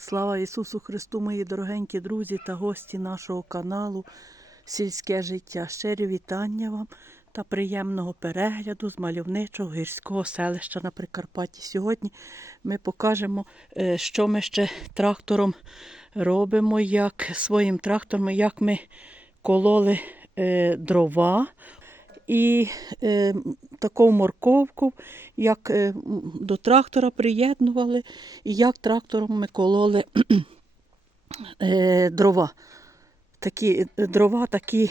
Слава Ісусу Христу, мої дорогенькі друзі та гості нашого каналу Сільське життя. Щирі вітання вам та приємного перегляду з мальовничого гірського селища на Прикарпатті. Сьогодні ми покажемо, е, що ми ще трактором робимо, як своїм трактором, як ми кололи е, дрова і е, таку морковку, як е, до трактора приєднували, і як трактором ми кололи е, дрова. Такі е, дрова такі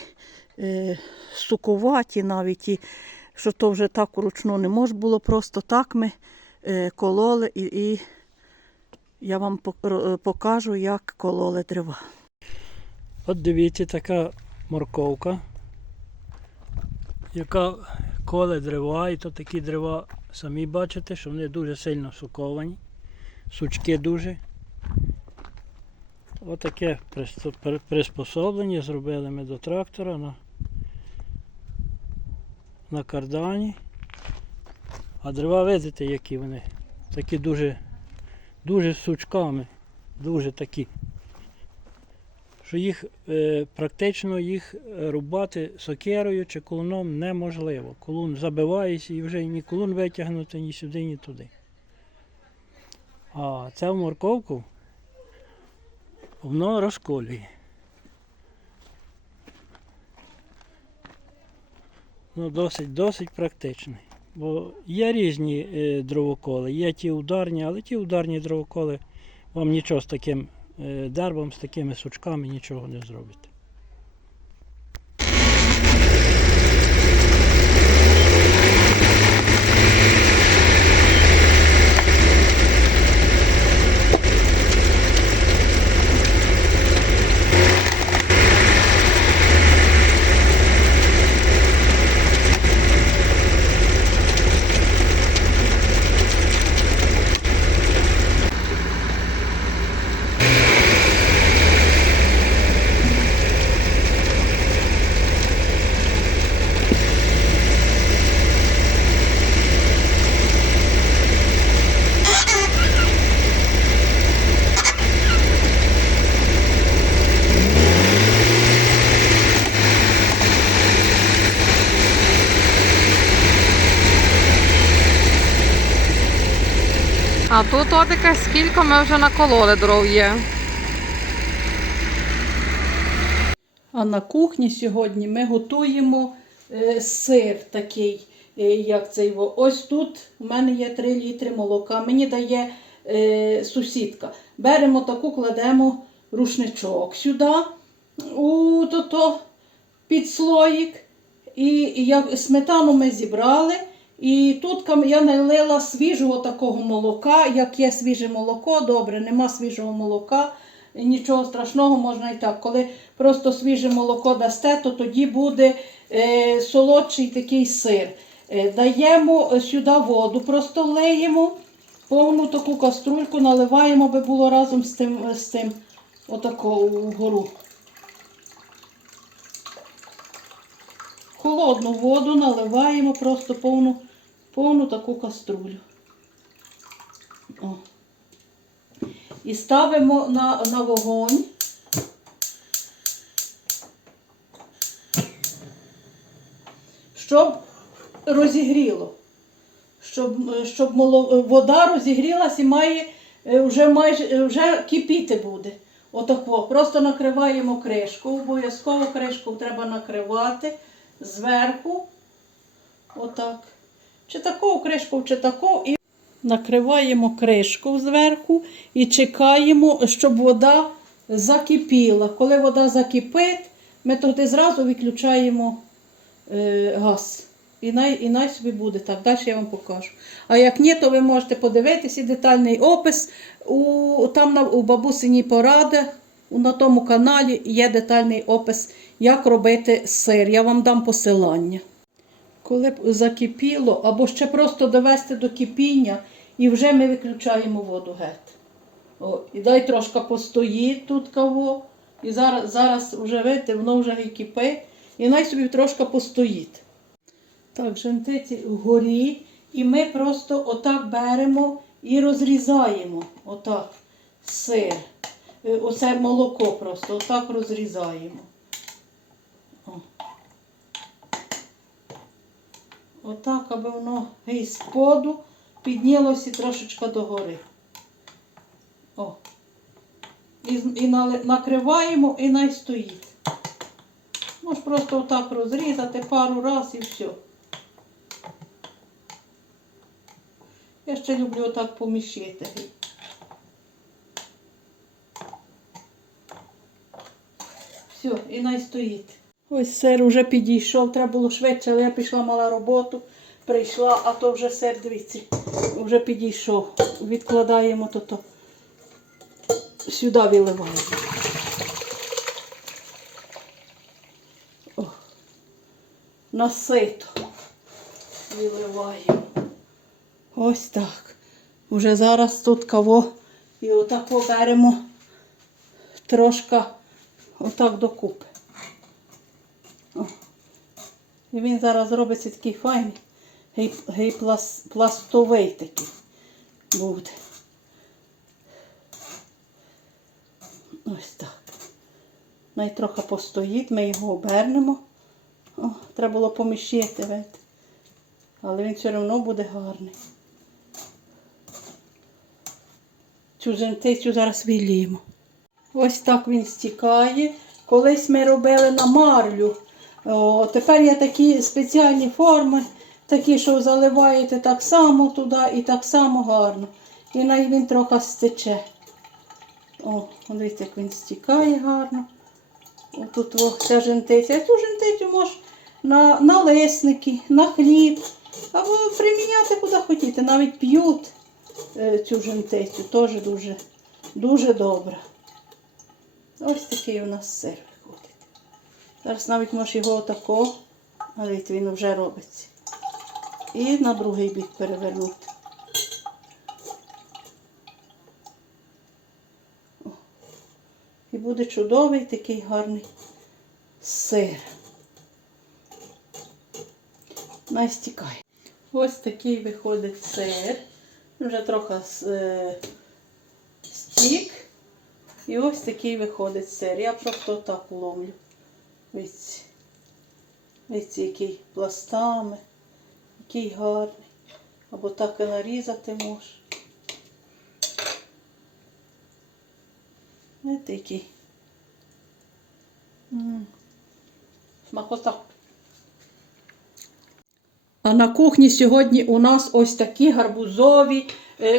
е, сукуваті навіть, і, що то вже так вручну не можна було, просто так ми е, кололи і, і я вам е, покажу, як кололи дрова. От дивіться, така морковка, яка коле дерева, і то такі дерева, самі бачите, що вони дуже сильно суковані, сучки дуже. Отаке приспособлення зробили ми до трактора на, на кардані. А дерева видите, які вони. Такі дуже, дуже сучками, дуже такі що їх е, практично їх е, рубати сокирою чи колуном неможливо. Колун забивається і вже ні колун витягнути ні сюди, ні туди. А ця морковку воно розколює. Ну, досить, досить практичний. Бо є різні е, дровоколи, є ті ударні, але ті ударні дровоколи вам нічого з таким дербом, з такими сучками нічого не зробите. А тут одика скільки ми вже накололи дров є. А на кухні сьогодні ми готуємо е, сир такий, е, як цей. во. Ось тут у мене є 3 літри молока. Мені дає е, сусідка. Беремо таку, кладемо рушничок сюди, у то, під слоїк. І, і як сметану ми зібрали. І тут я налила свіжого такого молока. Як є свіже молоко, добре, нема свіжого молока. Нічого страшного, можна і так. Коли просто свіже молоко дасте, то тоді буде е, солодший такий сир. Е, даємо е, сюди воду, просто леємо, повну таку каструльку наливаємо, аби було разом з тим, з тим отако вгору. Холодну воду наливаємо просто повну, повну таку каструлю. О. І ставимо на, на вогонь. Щоб розігріло. Щоб, щоб моло- вода розігрілась і має е, вже майже е, вже кипіти буде. Отако. Просто накриваємо кришку. Обов'язково кришку треба накривати зверху. Отак. Чи таку кришку, чи таку. І накриваємо кришку зверху і чекаємо, щоб вода закипіла. Коли вода закипить, ми тоді зразу виключаємо е, газ. І най, і най собі буде так. Далі я вам покажу. А як ні, то ви можете подивитися детальний опис. У, там на, у бабусиній поради на тому каналі є детальний опис, як робити сир. Я вам дам посилання. Коли б закипіло, або ще просто довести до кипіння, і вже ми виключаємо воду геть. О, і дай трошки постоїть тут кого. І зараз, зараз вже видите, воно вже і кипить. І най собі трошки постоїть. Так, жентиці вгорі. І ми просто отак беремо і розрізаємо. Отак. сир. Е, Оце молоко просто, отак розрізаємо. О. Отак, аби воно із споду піднялося і трошечки догори. О. І, і накриваємо і най стоїть. Можеш просто отак розрізати пару раз і все. Я ще люблю отак поміщити. Все, і най стоїть. Ось сир вже підійшов, треба було швидше, але я пішла, мала роботу, прийшла, а то вже сир, дивіться, вже підійшов. Відкладаємо то, то сюди виливаємо. Насито виливаємо. Ось так. Уже зараз тут каво і отак беремо трошки отак докупи. О. І він зараз робиться такий файний, гей, гей плас, пластовий такий буде. Ось так. Най трохи постоїть, ми його обернемо. О, треба було поміщити, видите. Але він все одно буде гарний. Цю жентицю зараз виліємо. Ось так він стікає. Колись ми робили на марлю. О, тепер є такі спеціальні форми, такі, що заливаєте так само туди і так само гарно. І навіть він трохи стече. О, дивіться, як він стікає гарно. Отут ця жентиця. Цю жентицю можеш на, на лисники, на хліб. Або приміняти куди хотіте. Навіть п'ють е, цю жентицю. Теж дуже, дуже добре. Ось такий у нас сир. Зараз навіть можеш його отако, навіть він вже робиться. І на другий бік перевернути. О. І буде чудовий такий гарний сир. Настікай. Ось такий виходить сир. Вже трохи е, стік. І ось такий виходить сир. Я просто так ломлю. Ось, ось який пластами, який гарний. Або так і нарізати можеш. Ось. М. Смакота. А на кухні сьогодні у нас ось такі гарбузові,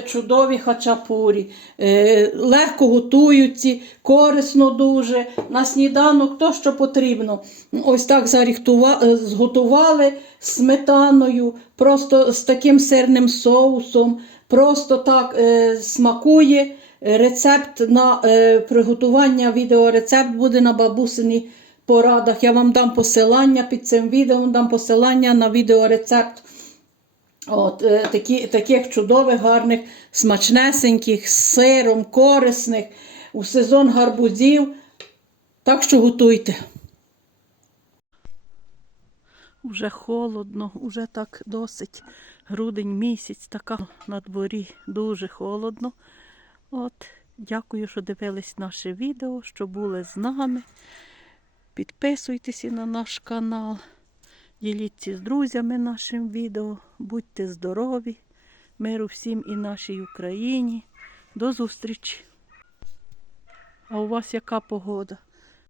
чудові хачапурі. Е, Легко готуються, корисно дуже. На сніданок то, що потрібно. Ось так е, зготували сметаною, просто з таким сирним соусом. Просто так е, смакує. Е, Рецепт на е, приготування, відеорецепт буде на бабусині порадах. Я вам дам посилання під цим відео, дам посилання на відеорецепт. От, е, такі, таких чудових, гарних, смачнесеньких, з сиром, корисних, у сезон гарбузів. Так що готуйте. Уже холодно, уже так досить грудень місяць, така на дворі дуже холодно. От, дякую, що дивились наше відео, що були з нами. Підписуйтеся на наш канал, діліться з друзями нашим відео, будьте здорові, миру всім і нашій Україні. До зустрічі! А у вас яка погода?